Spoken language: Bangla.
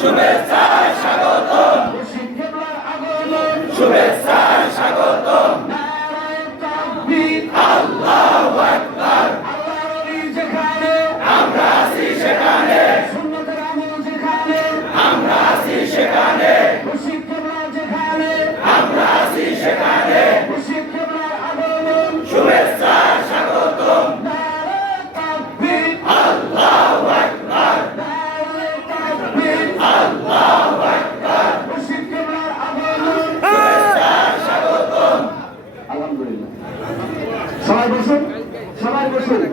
শুভেচ্ছা স্বাগতম, মুর্শিদ কেবলার আগমন, শুভেচ্ছা স্বাগতম, নারায়ে তাকবীর, আল্লাহু আকবার, আল্লাহর ওলি যেখানে, আমরা আছি সেখানে, সুন্নতের আমল যেখানে, আমরা আছি সেখানে, মুর্শিদ কেবলা যেখানে, আমরা আছি সেখানে, মুর্শিদ কেবলার আগমন, শুভেচ্ছা স্বাগতম, নারায়ে তাকবীর, আল্লাহু আকবার, নারায়ে তাকবীর, আল্লাহু আকবার, মুর্শিদ কেবলার আগমন। শুভেচ্ছা স্বাগতম। আলহামদুলিল্লাহ। সবাই বসুন, সবাই বসুন।